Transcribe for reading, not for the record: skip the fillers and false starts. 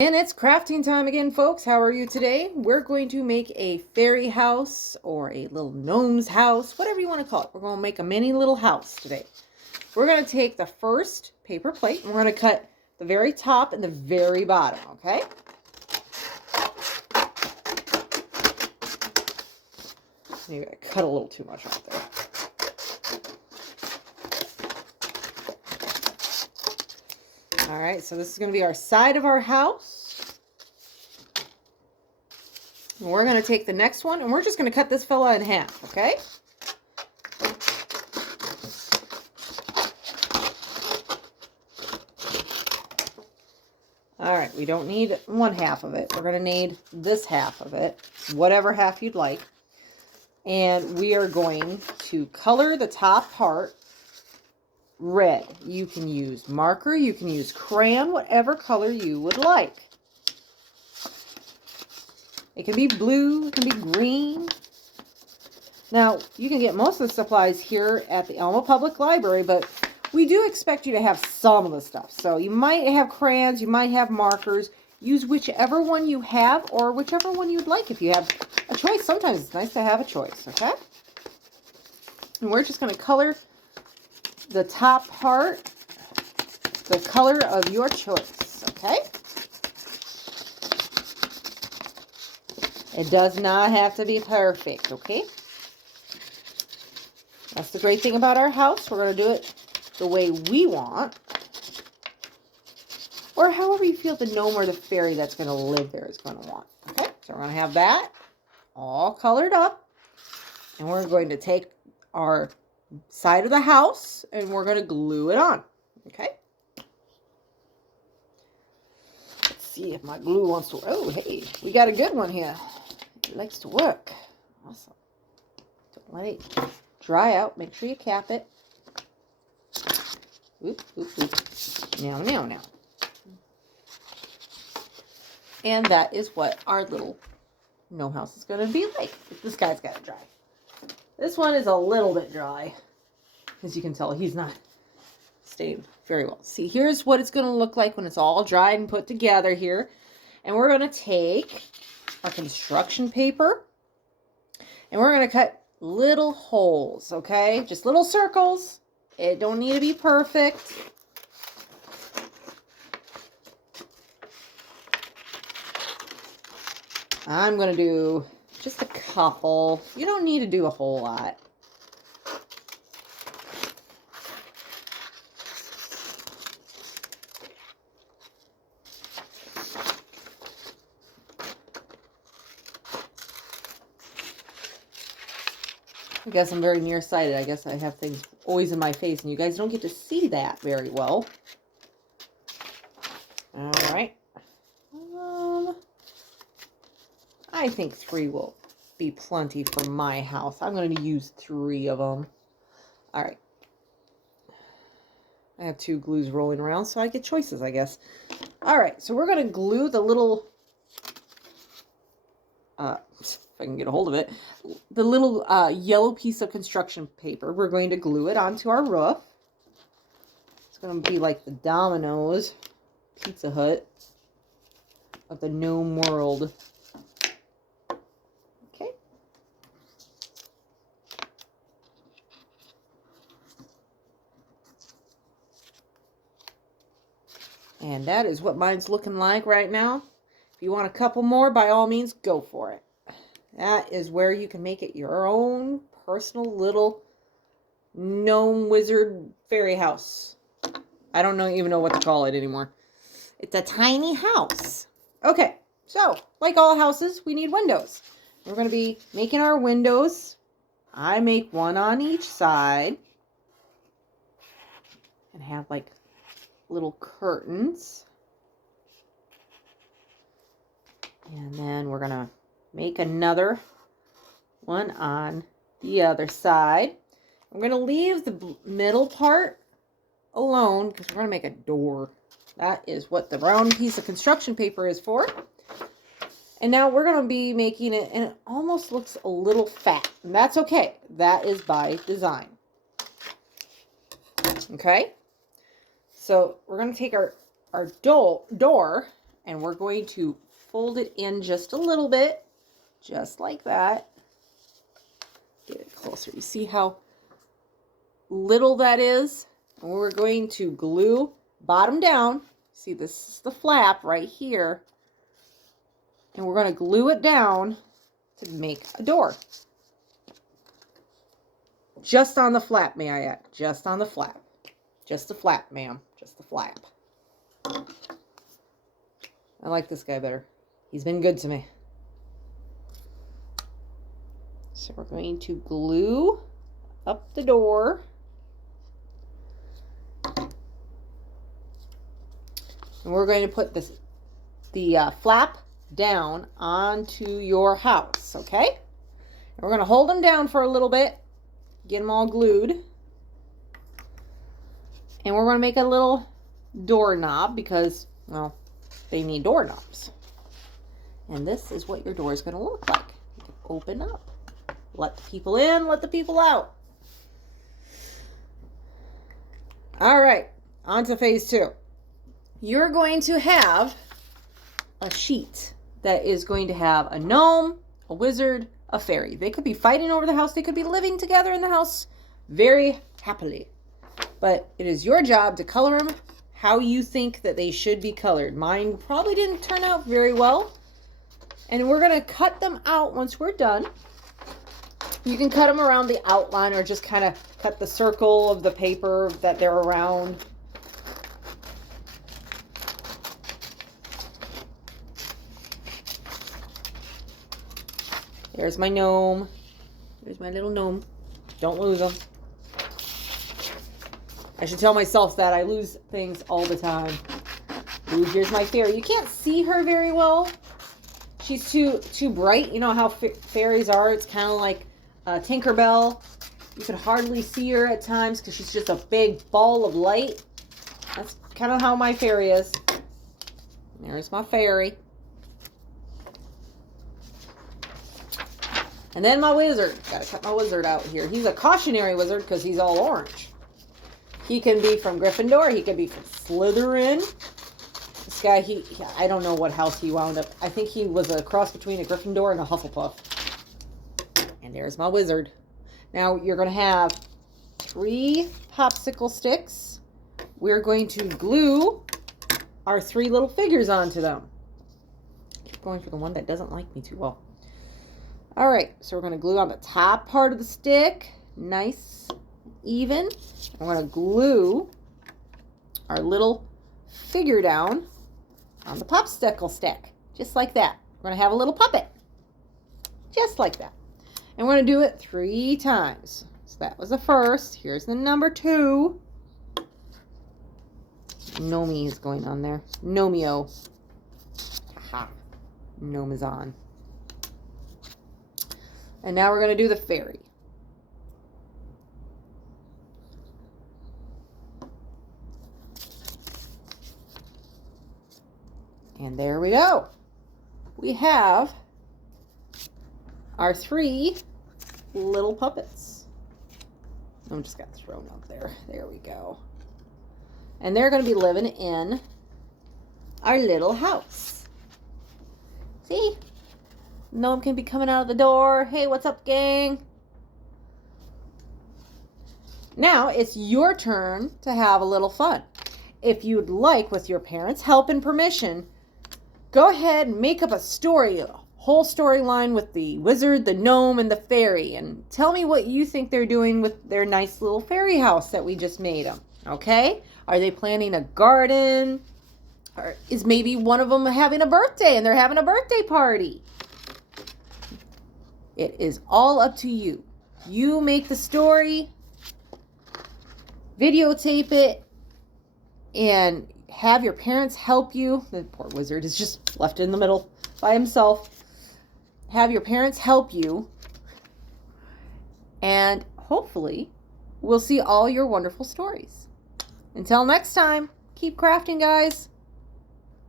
And it's crafting time again, folks. How are you today? We're going to make a fairy house or a little gnome's house, whatever you want to call it. We're going to make a mini little house today. We're going to take the first paper plate and we're going to cut the very top and the very bottom, okay? Maybe I cut a little too much off there. All right, so this is going to be our side of our house. And we're going to take the next one, and we're just going to cut this fella in half, okay? All right, we don't need one half of it. We're going to need this half of it, whatever half you'd like. And we are going to color the top part red. You can use marker, you can use crayon, whatever color you would like. It can be blue, it can be green. Now, you can get most of the supplies here at the Elma Public Library, but we do expect you to have some of the stuff. So you might have crayons, you might have markers. Use whichever one you have or whichever one you'd like if you have a choice. Sometimes it's nice to have a choice, okay? And we're just going to color the top part the color of your choice, okay? It does not have to be perfect, okay? That's the great thing about our house. We're going to do it the way we want. Or however you feel the gnome or the fairy that's going to live there is going to want. Okay, so we're going to have that all colored up. And we're going to take our side of the house and we're going to glue it on. Okay. Let's see if my glue wants to. Oh, hey, we got a good one here. It likes to work. Awesome. Don't let it dry out. Make sure you cap it. Oop, oop, oop. Now. And that is what our little gnome house is going to be like. This guy's got to dry. This one is a little bit dry. As you can tell, he's not staying very well. See, here's what it's going to look like when it's all dried and put together here. And we're going to take our construction paper and we're going to cut little holes, okay? Just little circles. It don't need to be perfect. I'm going to do just a couple. You don't need to do a whole lot. I guess I'm very nearsighted. I guess I have things always in my face, and you guys don't get to see that very well. All right. I think 3 will be plenty for my house. I'm going to use 3 of them. All right. I have 2 glues rolling around, so I get choices, I guess. All right, so we're going to glue the little, if I can get a hold of it, the little yellow piece of construction paper. We're going to glue it onto our roof. It's going to be like the Domino's Pizza Hut of the gnome world. Okay. And that is what mine's looking like right now. If you want a couple more, by all means, go for it. That is where you can make it your own personal little gnome wizard fairy house. I don't even know what to call it anymore. It's a tiny house. Okay, so like all houses, we need windows. We're going to be making our windows. I make one on each side. And have like little curtains. And then we're going to make another one on the other side. I'm going to leave the middle part alone because we're going to make a door. That is what the round piece of construction paper is for. And now we're going to be making it, and it almost looks a little fat. And that's okay. That is by design. Okay? So we're going to take our door and we're going to fold it in just a little bit, just like that. Get it closer. You see how little that is? And we're going to glue bottom down. See, this is the flap right here. And we're going to glue it down to make a door. Just on the flap, may I add? Just on the flap. Just the flap, ma'am. Just the flap. I like this guy better. He's been good to me. So we're going to glue up the door. And we're going to put the flap down onto your house, okay? And we're going to hold them down for a little bit. Get them all glued. And we're going to make a little doorknob because, well, they need doorknobs. And this is what your door is going to look like. You can open up. Let the people in, let the people out. All right, on to phase 2. You're going to have a sheet that is going to have a gnome, a wizard, a fairy. They could be fighting over the house. They could be living together in the house very happily. But it is your job to color them how you think that they should be colored. Mine probably didn't turn out very well. And we're going to cut them out once we're done. You can cut them around the outline or just kind of cut the circle of the paper that they're around. There's my gnome. There's my little gnome. Don't lose them. I should tell myself that. I lose things all the time. Ooh, here's my fairy. You can't see her very well. She's too bright. You know how fairies are. It's kind of like Tinkerbell. You could hardly see her at times because she's just a big ball of light. That's kind of how my fairy is. There's my fairy. And then my wizard. Gotta cut my wizard out here. He's a cautionary wizard because he's all orange. He can be from Gryffindor. He could be from Slytherin. This guy, I don't know what house he wound up. I think he was a cross between a Gryffindor and a Hufflepuff. And there's my wizard. Now you're going to have 3 popsicle sticks. We're going to glue our 3 little figures onto them. Keep going for the one that doesn't like me too well. All right, so we're going to glue on the top part of the stick. Nice, even. We're going to glue our little figure down on the popsicle stick. Just like that. We're going to have a little puppet. Just like that. And we're going to do it 3 times. So that was the first. Here's the number 2. Nomi is going on there. Nomeo. Aha. Gnome is on. And now we're going to do the fairy. And there we go. We have our 3 little puppets. I'm just got thrown up there. There we go. And they're going to be living in our little house. See? Gnome can be coming out of the door. Hey, what's up, gang? Now it's your turn to have a little fun. If you'd like, with your parents' help and permission, go ahead and make up a story, a whole storyline with the wizard, the gnome, and the fairy. And tell me what you think they're doing with their nice little fairy house that we just made them. Okay? Are they planting a garden? Or is maybe one of them having a birthday and they're having a birthday party? It is all up to you. You make the story, videotape it, and have your parents help you. The poor wizard is just left in the middle by himself. Have your parents help you. And hopefully, we'll see all your wonderful stories. Until next time, keep crafting, guys.